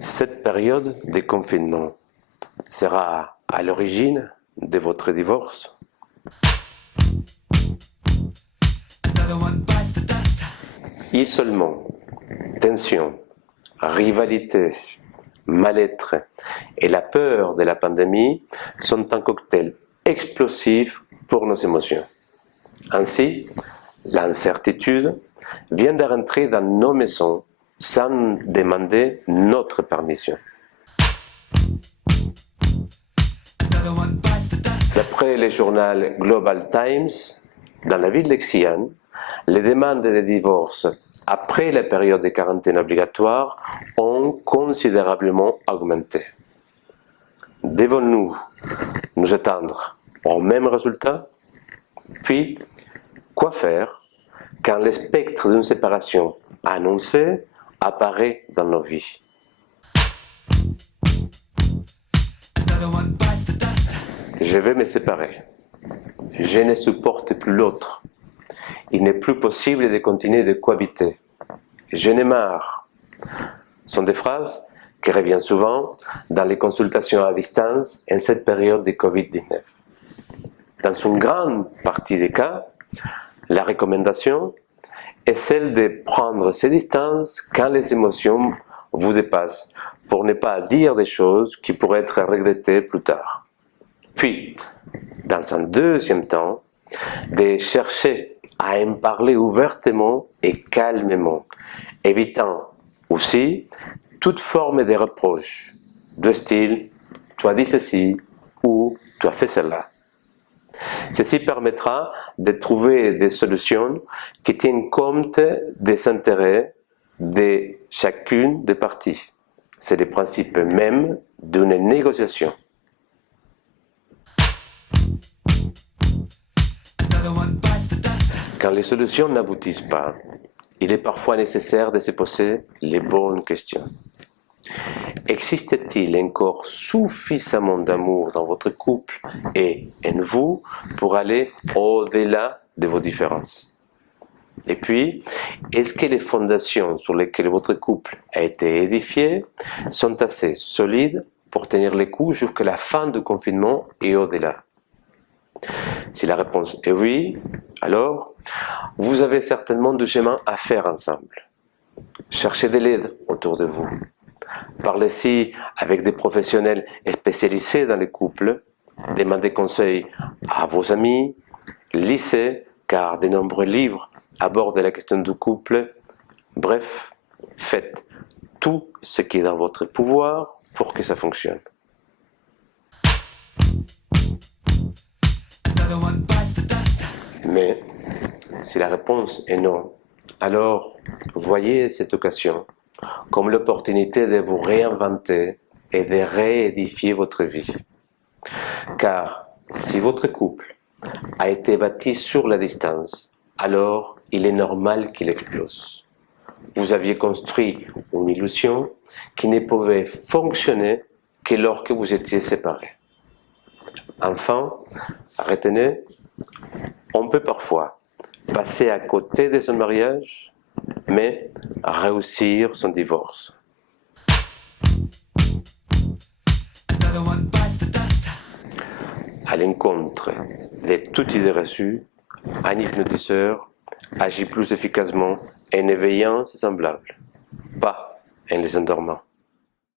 Cette période de confinement sera à l'origine de votre divorce. Isolement, tension, rivalité, mal-être et la peur de la pandémie sont un cocktail explosif pour nos émotions. Ainsi, l'incertitude vient de rentrer dans nos maisons sans demander notre permission. D'après le journal Global Times, dans la ville de Xi'an, les demandes de divorce après la période de quarantaine obligatoire ont considérablement augmenté. Devons-nous nous attendre au même résultat? Puis, quoi faire quand le spectre d'une séparation annoncée apparaît dans nos vies? Je vais me séparer. Je ne supporte plus l'autre. Il n'est plus possible de continuer de cohabiter. Je n'ai marre. Sont des phrases qui reviennent souvent dans les consultations à distance en cette période de Covid-19. Dans une grande partie des cas, la recommandation est celle de prendre ses distances quand les émotions vous dépassent, pour ne pas dire des choses qui pourraient être regrettées plus tard. Puis, dans un deuxième temps, de chercher à en parler ouvertement et calmement, évitant aussi toute forme de reproche, de style « tu as dit ceci » ou « tu as fait cela ». Ceci permettra de trouver des solutions qui tiennent compte des intérêts de chacune des parties. C'est le principe même d'une négociation. Quand les solutions n'aboutissent pas, il est parfois nécessaire de se poser les bonnes questions. Existe-t-il encore suffisamment d'amour dans votre couple et en vous pour aller au-delà de vos différences? Et puis, est-ce que les fondations sur lesquelles votre couple a été édifié sont assez solides pour tenir les coups jusqu'à la fin du confinement et au-delà? Si la réponse est oui, alors vous avez certainement du chemin à faire ensemble. Cherchez de l'aide autour de vous. Parlez-y avec des professionnels spécialisés dans les couples. Demandez conseil à vos amis. Lisez, car de nombreux livres abordent la question du couple. Bref, faites tout ce qui est dans votre pouvoir pour que ça fonctionne. Mais si la réponse est non, alors voyez cette occasion comme l'opportunité de vous réinventer et de réédifier votre vie. Car si votre couple a été bâti sur la distance, alors il est normal qu'il explose. Vous aviez construit une illusion qui ne pouvait fonctionner que lorsque vous étiez séparés. Enfin, retenez, on peut parfois passer à côté de son mariage, mais réussir son divorce. À l'encontre de toute idée reçue, un hypnotiseur agit plus efficacement en éveillant ses semblables, pas en les endormant.